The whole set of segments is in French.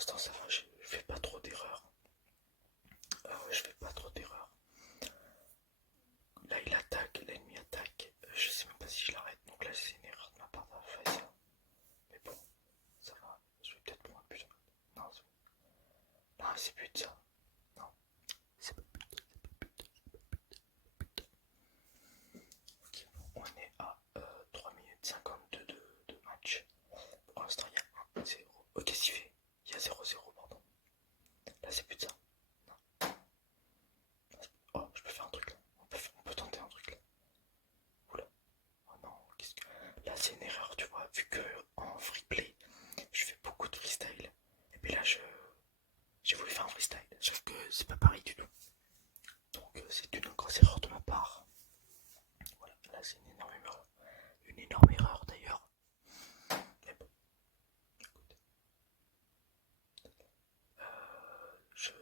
l'instant ça va, je fais pas trop d'erreurs. Je fais pas trop d'erreurs. Là il attaque, l'ennemi attaque. Je sais même pas si je l'arrête. Donc là c'est une erreur de ma part d'avoir fait ça. Mais bon, ça va. Je vais peut-être prendre un but. Non, c'est bon. Non, c'est but ça. Non, c'est pas but. Ok, bon, on est à 3 minutes 52 de match. Pour l'instant il y a 1-0. Ok, qu'est-ce qu'il fait? Il y a 0-0, pardon. Là c'est but ça. Non. Oh, je peux faire un truc là. On peut tenter un truc là. Oula. Oh non, qu'est-ce que. Là c'est une erreur, tu vois, vu que en free play, je fais beaucoup de freestyle. Et puis là j'ai voulu faire un freestyle. Sauf que c'est pas pareil du tout. Donc c'est une grosse erreur de ma part. Voilà, là c'est une énorme erreur. Une énorme erreur d'ailleurs. Mais bon, écoute. Je...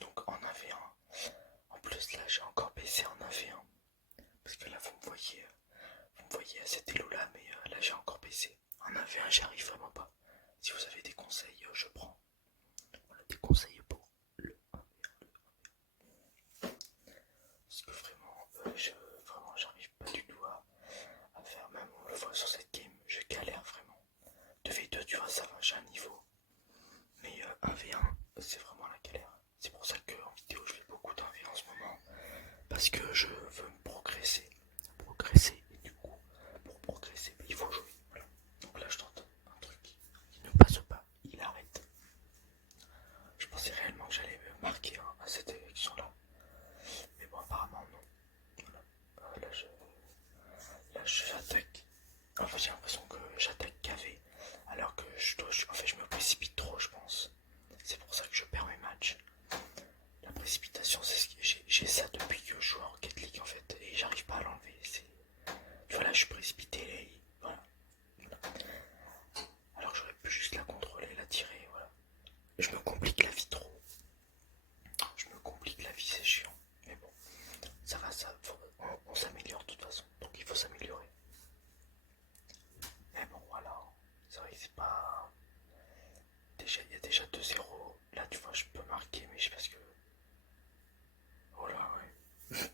Donc en 1v1. En plus là j'ai encore baissé en 1v1. Parce que là vous me voyez à cette élo là, mais là j'ai encore baissé. En 1v1 j'y arrive vraiment pas. Si vous avez des conseils, je prends. Voilà, des conseils pour le 1v1. Parce que vraiment, j'arrive pas du tout à faire, même on le voit sur cette game, je galère vraiment. 2v2 tu vois ça va, j'ai un niveau. Mais 1v1 c'est vraiment la galère. C'est pour ça qu'en vidéo je fais beaucoup d'1v1 en ce moment. Parce que je veux me progresser. Progresser, et du coup, pour progresser, il faut jouer. Voilà. Donc là je tente un truc. Il ne passe pas, il arrête. Je pensais réellement que j'allais me marquer à cette élection là. Mais bon apparemment non. Voilà. J'attaque. Enfin j'ai l'impression que j'attaque KV. Alors que je me précipite trop je pense. C'est pour ça que je perds mes matchs. La précipitation, c'est ce que j'ai ça depuis que je joue en Rocket League en fait, et j'arrive pas à l'enlever. Voilà, je suis précipité, voilà. Alors j'aurais pu juste la contrôler, la tirer, voilà. Je me complique la vie trop. Je me complique la vie, c'est chiant. Mais bon, ça va, on s'améliore de toute façon, donc il faut s'améliorer. Mais bon, voilà, c'est vrai que c'est pas. Déjà, il y a déjà 2-0. Là, tu vois, je peux marquer, mais je sais pas ce que. Oh là, ouais.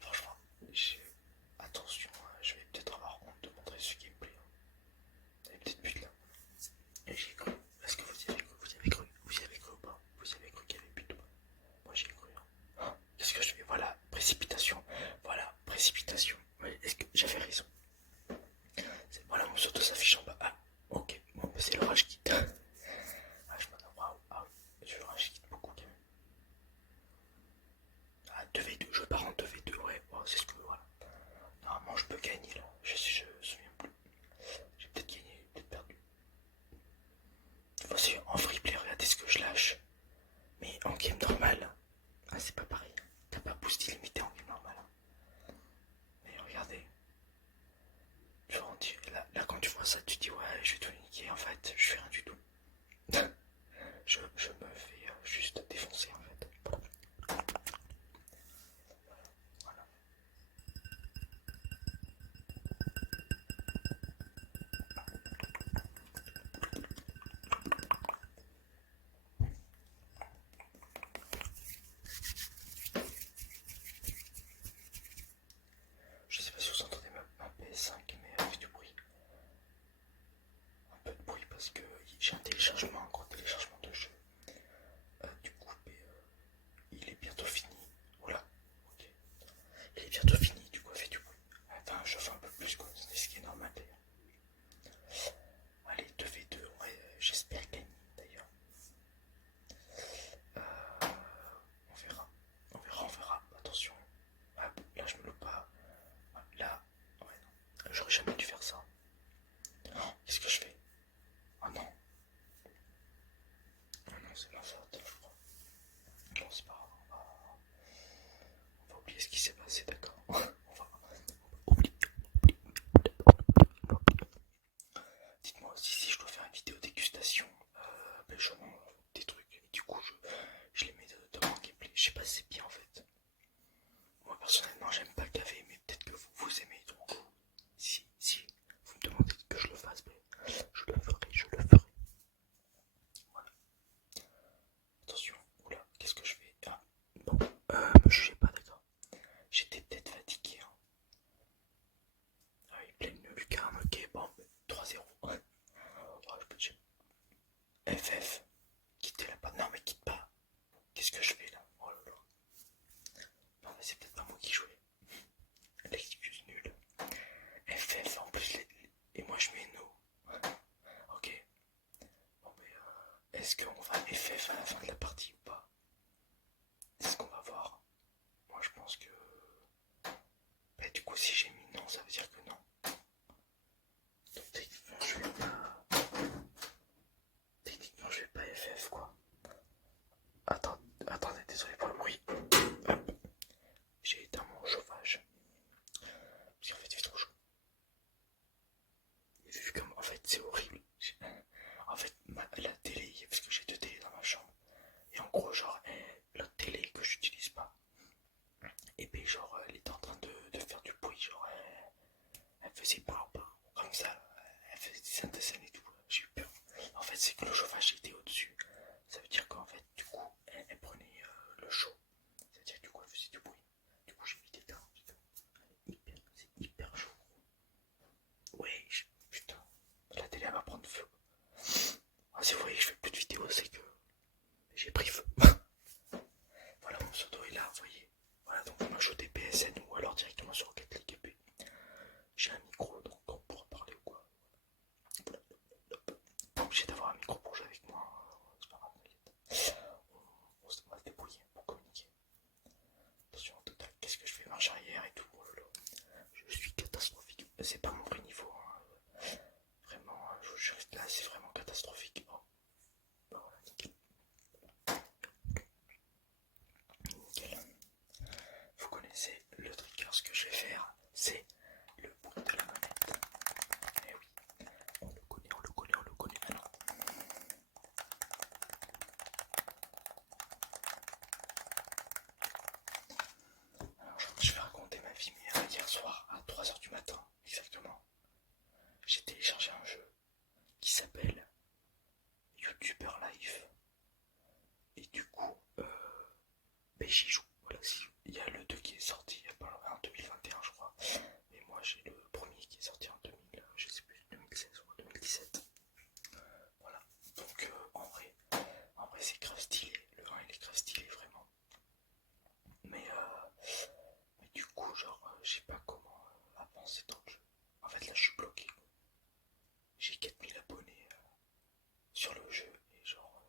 Franchement, attention, je vais peut-être avoir honte de montrer ce gameplay. Il y a peut-être but là. Et j'y ai cru. Est-ce que vous y avez cru? Vous y avez cru? Vous y avez cru ou pas? Vous y avez cru qu'il y avait but ou pas? Moi j'y ai cru. Hein. Qu'est-ce que je fais? Voilà, précipitation. Voilà, précipitation. Ouais, est-ce que j'avais raison? Voilà, mon pseudo s'affiche en bas. Ah, ok. Bon, bah, c'est le rage kit. Ah, je m'attends. Waouh, ah oui. Je rage kit beaucoup quand même. Ah, 2v2, je pars en 2v2, ouais. Wow, c'est ce que. Voilà. Normalement, je peux gagner là. Je me souviens plus. J'ai peut-être gagné, peut-être perdu. Voici en free play, regardez ce que je lâche. Mais en game normal, ah, c'est pas pareil. T'as pas boost illimité en game normal. Mais regardez. Là, quand tu vois ça, tu te dis ouais, je vais tout niquer. En fait, je fais rien du tout. je me fais juste défoncer en fait. Voilà. Je sais pas si vous entendez ma PS5, mais elle fait du bruit. Un peu de bruit parce que j'ai un gros téléchargement de jeu. Du coup, il est bientôt fini. Voilà, ok. Il est bientôt fini, du coup, elle fait du bruit. Enfin, je fais un peu plus, quoi. C'est ce qui est normal d'ailleurs. Allez, 2v2, ouais, j'espère gagner d'ailleurs. On verra. On verra. Attention. Ah, là, je me loupe pas. Là, ouais, non. J'aurais jamais dû faire ça. Oh, qu'est-ce que je fais? Oh non. Oh non, c'est ma faute, je crois. Bon, c'est pas grave. On va oublier ce qui s'est passé, d'accord. On va oublier. Dites-moi aussi si je dois faire une vidéo dégustation. Je mange des trucs et du coup je les mets dans mon gameplay. Je sais pas si c'est bien en fait. Moi personnellement j'aime pas le café, mais peut-être que vous aimez, donc si vous me demandez que je le fasse, je le ferai. Voilà. FF à la fin de la partie ou pas? C'est ce qu'on va voir. Moi je pense que... Bah, du coup si j'ai mis non, ça veut dire que non. Donc techniquement je vais pas FF quoi. Attendez, désolé pour le bruit. Hop. J'ai éteint mon chauffage. Parce qu'en fait il fait trop chaud. Vu comme en fait c'est horrible. En fait la télé, parce que j'ai deux télés dans ma chambre. Et en gros genre l'autre télé que j'utilise pas. Et puis genre elle était en train de faire du bruit. Genre elle faisait pas comme ça. Elle faisait des synthèses et tout. J'ai eu peur. En fait c'est que le chauffage était au-dessus. Ça veut dire qu'en fait du coup elle prenait le chaud. Ça veut dire que du coup elle faisait du bruit. Du coup j'ai vite éteint. C'est hyper chaud. Ouais, putain. La télé elle va prendre feu. Ah, si vous voyez que je fais plus de vidéos, c'est que j'ai pris feu. Voilà, mon pseudo est là, vous voyez. Voilà, donc on ajoute des PSN ou alors directement sur Rocket League. Et puis j'ai un micro, donc on pourra parler ou quoi. Pas obligé d'avoir un micro pour jouer avec moi. C'est pas grave, on va se débrouiller pour communiquer. Attention, total, qu'est-ce que je fais, marche arrière et tout. Oh là là. Je suis catastrophique. C'est pas mon vrai niveau. Hein. Vraiment, je reste là, c'est vraiment catastrophique. Oh. Bah voilà, nickel. Nickel. Vous connaissez le trigger, ce que je vais faire, c'est le bruit de la manette. Eh oui, on le connaît maintenant. Alors je vais raconter ma vie, mais hier soir à 3h du matin, exactement, j'ai téléchargé un jeu qui s'appelle YouTuber Live. Et du coup, ben, j'y joue. Voilà, il y a le 2 qui est sorti en 2021 je crois. Mais moi j'ai le premier qui est sorti en 2000, je sais plus, 2016 ou 2017. Voilà. Donc en vrai c'est grave stylé. Le 1 il est grave stylé vraiment. Mais du coup genre je sais pas comment avancer dans le jeu. En fait là je suis bloqué. J'ai 4000 abonnés sur le jeu et genre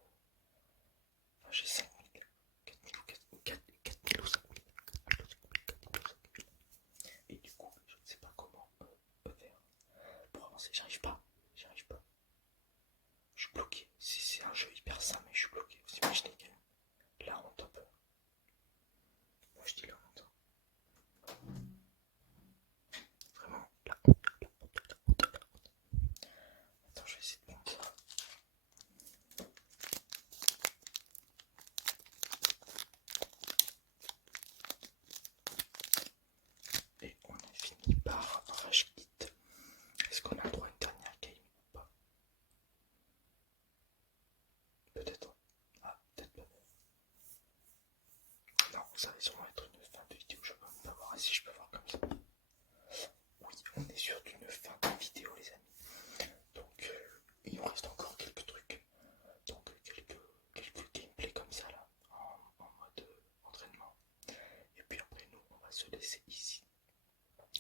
enfin j'ai 5000. 4000 ou 4000 ou 5000. Et du coup je ne sais pas comment faire pour avancer. J'arrive pas. Je suis bloqué. C'est un jeu hyper simple mais je suis bloqué. Vous imaginez la honte un peu. Moi je dis la honte. Vraiment la honte. Attends, je vais essayer de prendre ça. Et on a fini par Rage Quit. Est-ce qu'on a le droit à une dernière game ou pas? Peut-être. Ah, peut-être pas. Non, ça va sûrement être une fin de vidéo. Je peux même pas voir si je peux voir comme ça. Oui, on est sur une fin de vidéo, les amis. Donc, il nous reste encore quelques trucs. Donc, quelques gameplays comme ça là, en mode entraînement. Et puis après, nous, on va se laisser ici.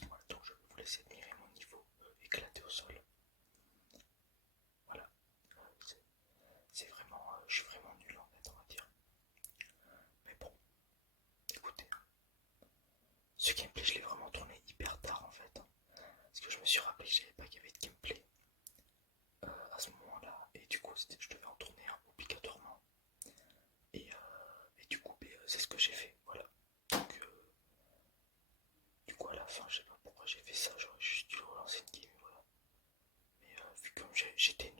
Voilà, donc je vais vous laisser admirer mon niveau éclaté au sol. Voilà, c'est vraiment, je suis vraiment nul en fait, on va dire. Mais bon, écoutez, ce gameplay, je l'ai vraiment tourné hyper tard en fait. Parce que je me suis rappelé que j'avais pas qu'il y avait de gameplay à ce moment-là. Et du coup, je devais en tourner un obligatoirement. Et du coup, c'est ce que j'ai fait. Voilà. Donc, du coup, à la fin, je sais pas pourquoi j'ai fait ça. J'aurais juste dû relancer une game. Voilà. Mais vu comme j'étais